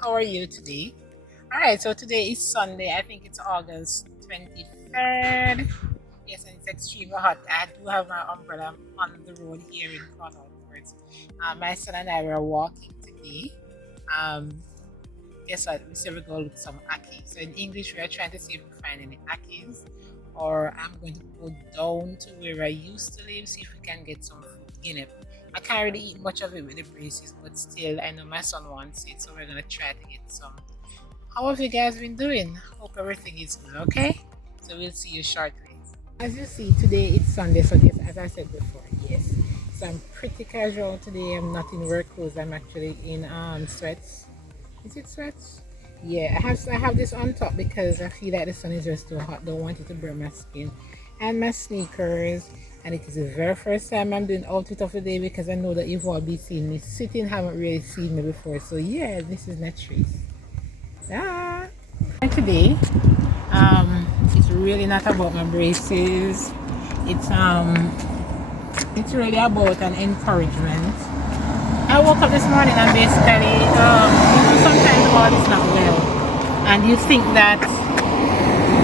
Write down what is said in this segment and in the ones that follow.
How are you today? All right, so today is Sunday. I think it's August 23rd. Yes, and it's extremely hot. I do have my umbrella on the road here in Port Harcourt. My son and I were walking today. Um, Guess what? We said we're going to look some akis. So in English, we are trying to see if we find any akis. Or I'm going to go down to where I used to live, see if we can get some fruit guinea. I can't really eat much of it with the braces, but still, I know my son wants it, so we're gonna try to get some. How have you guys been doing? Hope everything is good, okay? So we'll see you shortly. As you see, today it's Sunday, so yes, as I said before, yes. So I'm pretty casual today. I'm not in work clothes. I'm actually in sweats. Is it sweats? Yeah, I have this on top because I feel like the sun is just too hot. Don't want it to burn my skin. And my sneakers. And it is the very first time I'm doing outfit of the day because I know that you've all been seeing me sitting, haven't really seen me before. So yeah, this is Natrice. Ah. And today, it's really not about my braces. It's really about an encouragement. I woke up this morning and basically, sometimes all is not well, and you think that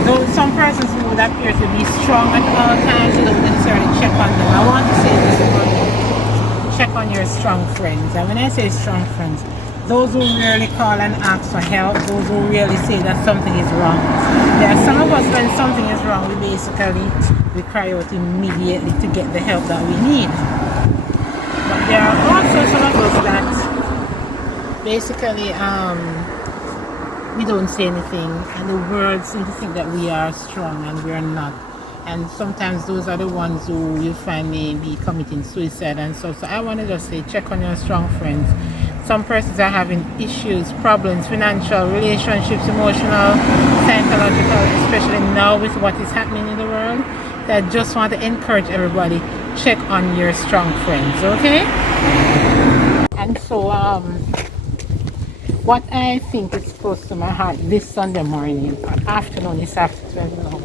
though some persons who would appear to be strong at all times, you don't necessarily check on them. I want to say this morning, check on your strong friends. And when I say strong friends, those who really call and ask for help, those who really say that something is wrong. There are some of us when something is wrong, we cry out immediately to get the help that we need. But there are also some of us that basically we don't say anything, and the world seem to think that we are strong and we are not. And sometimes those are the ones who you find may be committing suicide and so. So I want to just say, check on your strong friends. Some persons are having issues, problems, financial, relationships, emotional, psychological, especially now with what is happening in the world. That I just want to encourage everybody, check on your strong friends, okay? And so what I think is close to my heart this Sunday morning or afternoon is after 12 now.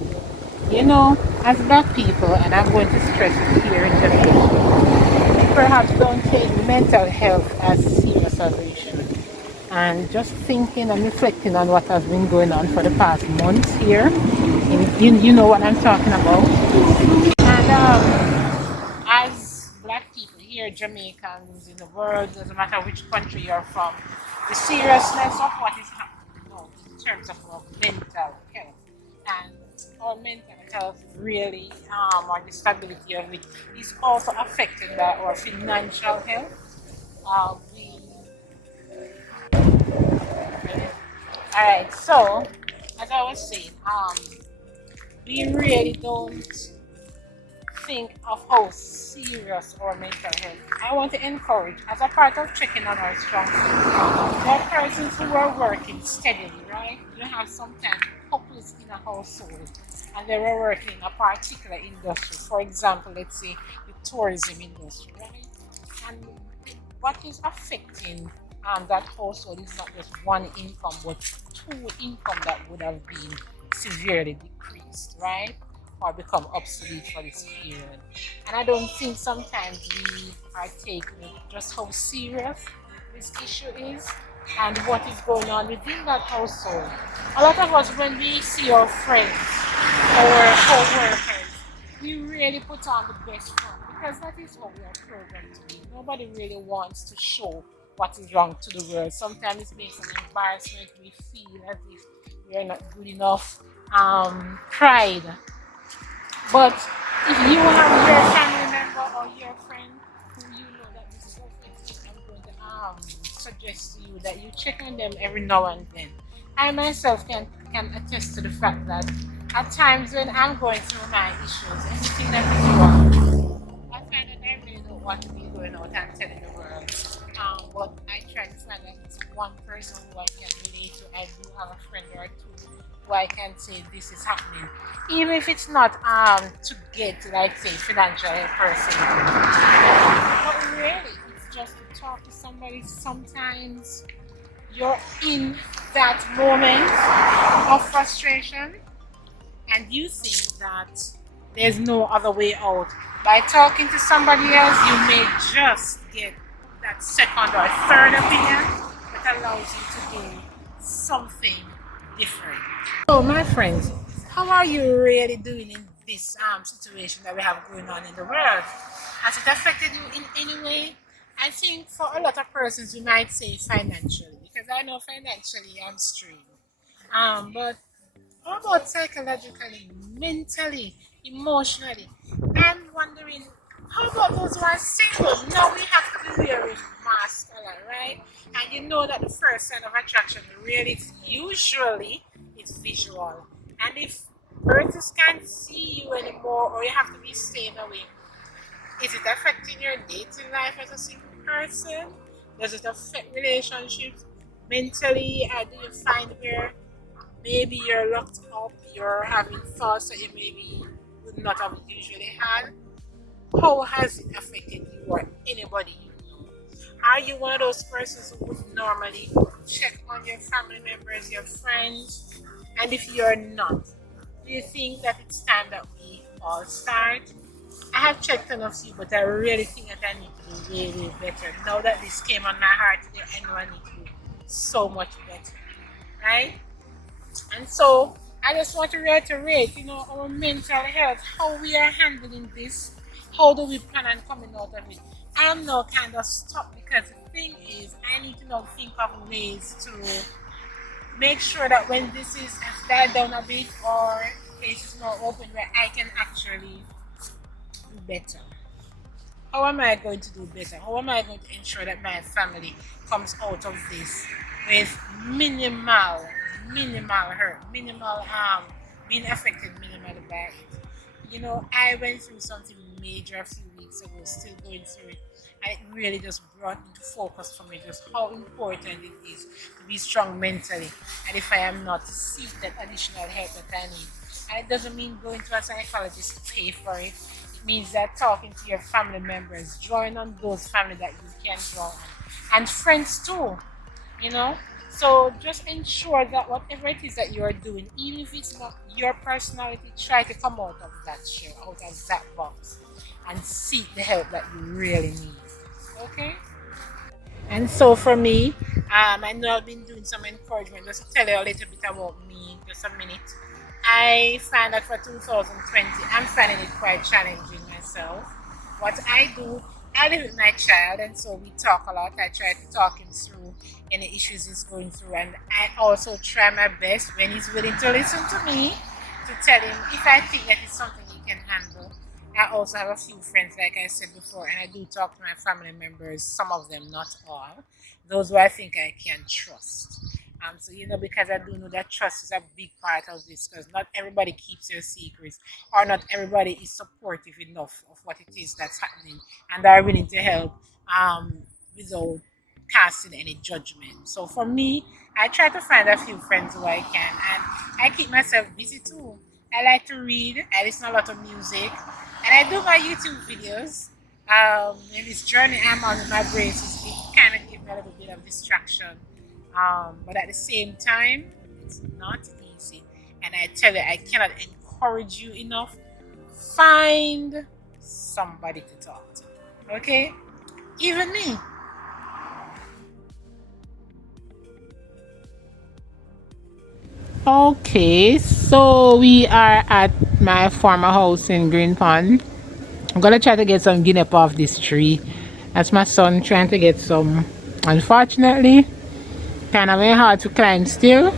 You know, as black people, and I'm going to stress it here in Jamaica, we perhaps don't take mental health as serious as we should. And just thinking and reflecting on what has been going on for the past months here, you know what I'm talking about. And as black people here, Jamaicans in the world, doesn't matter which country you're from, the seriousness of what is happening now in terms of our mental health and our mental health really, or the stability of it is also affected by our financial health. We All right, so as I was saying, we really don't think of how serious our mental health. I want to encourage, as a part of checking on our strong points, there are persons who are working steadily, right? You have sometimes couples in a household and they were working in a particular industry. For example, let's say the tourism industry, right? And what is affecting that household is not just one income, but two income that would have been severely decreased, right? Or become obsolete for this period. And I don't think sometimes we are taking just how serious this issue is and what is going on within that household. A lot of us, when we see our friends, our co-workers, we really put on the best front because that is what we are programmed to be. Nobody really wants to show what is wrong to the world. Sometimes it makes an embarrassment. We feel as if we are not good enough. Pride. But if you have your family member or your friend who you know that this is affecting, I'm going to suggest to you that you check on them every now and then. I myself can attest to the fact that at times when I'm going through my issues, anything that is wrong, I find that I really don't want to be going out and telling the world. But I try to find that it's one person who I can relate to. I do have a friend or two who I can say this is happening, even if it's not to get like say financial help per se. But really, it's just to talk to somebody. Sometimes you're in that moment of frustration and you think that there's no other way out. By talking to somebody else, you may just get that second or third opinion that allows you to gain something different. So, my friends, how are you really doing in this situation that we have going on in the world? Has it affected you in any way? I think for a lot of persons, we might say financially, because I know financially I'm strained. But how about psychologically, mentally, emotionally? I'm wondering, how about those who are single? Now we have to be wearing masks a lot, right? And you know that the first sign of attraction really is usually it's visual. And if persons can't see you anymore or you have to be staying away, is it affecting your dating life as a single person? Does it affect relationships mentally? Do you find where maybe you're locked up, you're having thoughts that you maybe would not have usually had? How has it affected you or anybody you know? Are you one of those persons who would normally check on your family members, your friends? And if you're not, do you think that it's time that we all start? I have checked on a few, but I really think that I need to do way, way better. Now that this came on my heart today, I know I need to do so much better, right? And so I just want to reiterate, our mental health, how we are handling this, how do we plan on coming out of it. I'm now kind of stuck because the thing is, I need to now think of ways to make sure that when this is has died down a bit or place is more open where I can actually do better. How am I going to do better? How am I going to ensure that my family comes out of this with minimal hurt, minimal being affected minimally by it? I went through something major a few weeks ago, still going through it. And it really just brought into focus for me just how important it is to be strong mentally. And if I am not, to seek that additional help that I need. And it doesn't mean going to a psychologist to pay for it. It means that talking to your family members, drawing on those family that you can draw on, and friends too. you know so just ensure that whatever it is that you're doing, even if it's not your personality, try to come out of that shell, out of that box, and seek the help that you really need. Okay. And so for me, I know I've been doing some encouragement. Just to tell you a little bit about me, just a minute. I find that for 2020, I'm finding it quite challenging myself. What I do, I live with my child, and so we talk a lot. I try to talk him through any issues he's going through, and I also try my best when he's willing to listen to me to tell him if I think that it's something he can handle. I also have a few friends, like I said before, and I do talk to my family members, some of them, not all, those who I think I can trust. Because I do know that trust is a big part of this, because not everybody keeps your secrets, or not everybody is supportive enough of what it is that's happening, and are willing to help without casting any judgment. So for me, I try to find a few friends who I can, and I keep myself busy too. I like to read, I listen to a lot of music, and I do my YouTube videos. In this journey I'm on with my braces, it kind of gives me a little bit of distraction. But at the same time, it's not easy. And I tell you, I cannot encourage you enough. Find somebody to talk to. Okay? Even me. Okay, so we are at my former house in Green Pond. I'm gonna try to get some guinea off this tree. That's my son trying to get some. Unfortunately, kind of very hard to climb still.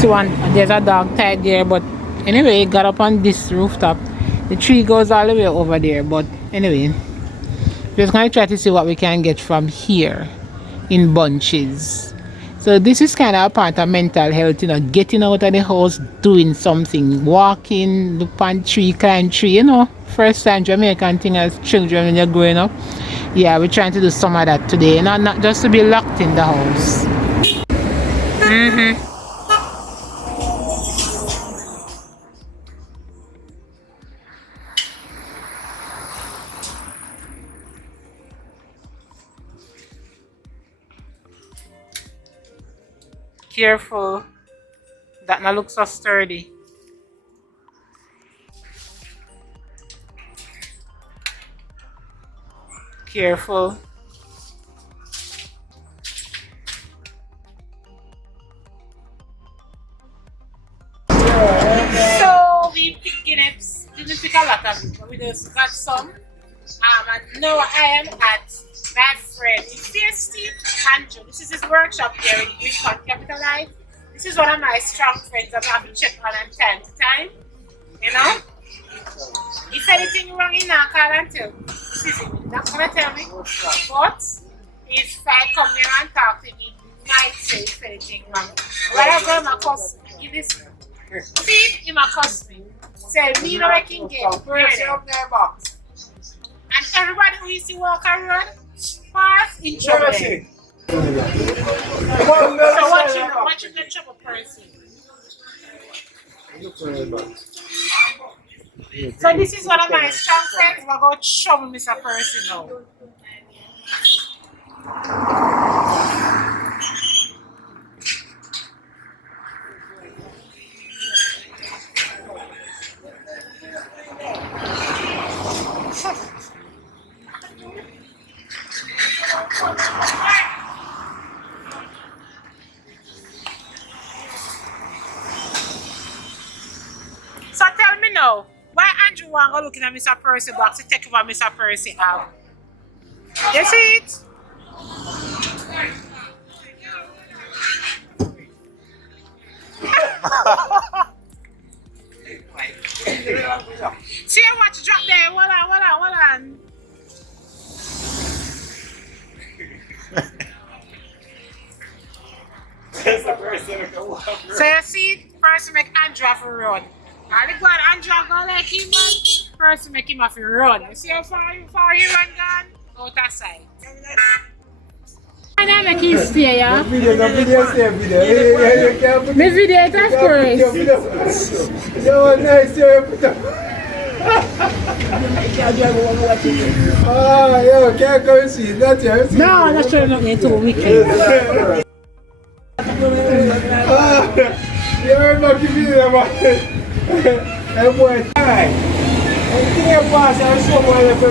So there's a dog tied there, but anyway, got up on this rooftop. The tree goes all the way over there, but anyway, just gonna try to see what we can get from here in bunches. So this is kind of a part of mental health, getting out of the house, doing something, walking, look on tree, climb tree. First time Jamaican thing as children when you're growing up. Yeah, we're trying to do some of that today, not just to be locked in the house. Careful, that not look so sturdy. Careful. pick a lot of it, but we just got some. And now I am at my friend in Steve Andrew. This is his workshop here in Green Capital Life. This is one of my strong friends that I have to check on time to time. You know? If anything wrong in now, call and tell me. He's not gonna tell me. But if I come here and talk to him, he might say if anything wrong. Whatever my cuss me. You listen. See him a cuss me. Say me no making game. And everybody who used to walk around pass in trouble. So what you get trouble person? So this is one of my strong friends. We're going to trouble Mr. Person now. So tell me now, why Andrew want to go looking at Mr. Percy box to take over Mr. Percy out? You see it? See what you drop there? Hold on. So you see, first make Andrew have to run. And the God Andrew go like him, man. First make him have to run. You see how far you run gone? Out of sight. And I make him stay, yeah? The video stay video. Me video it, of course. So nice, oh, yo, can't come see that. No, I'm not sure not going to weekend. You remember the video about that boy died. And can't pass and show more of the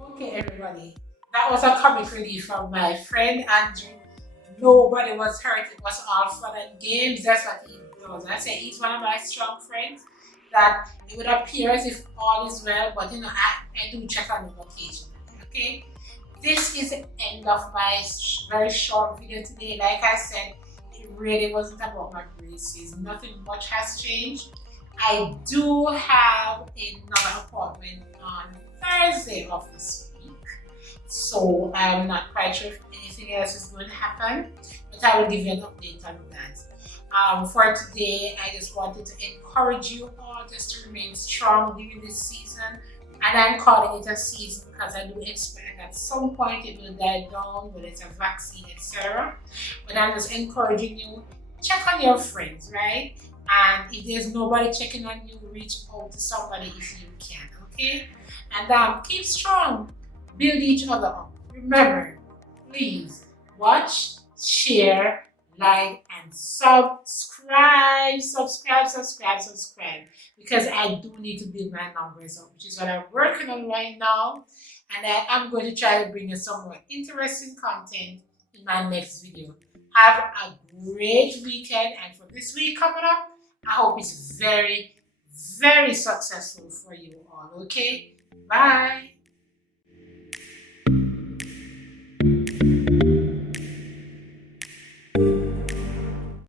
Okay, everybody. That was a comic relief from my friend Andrew. Nobody was hurt. It was all fun and games. That's what he does. I say he's one of my strong friends. That it would appear as if all is well, but you know, I do check on him occasionally. Okay. This is the end of my very short video today. Like I said, it really wasn't about my braces. Nothing much has changed. I do have another appointment on Thursday of this week. So I'm not quite sure if anything else is going to happen, but I will give you an update on that. For today, I just wanted to encourage you all just to remain strong during this season. And I'm calling it a season because I do expect at some point it will die down, whether it's a vaccine, etc. But I'm just encouraging you, check on your friends, right? And if there's nobody checking on you, reach out to somebody if you can, okay? And keep strong, build each other up. Remember, please watch, share, like, and subscribe, because I do need to build my numbers up, which is what I'm working on right now. And I am going to try to bring you some more interesting content in my next video. Have a great weekend, and for this week coming up, I hope it's very, very successful for you all, okay? Bye.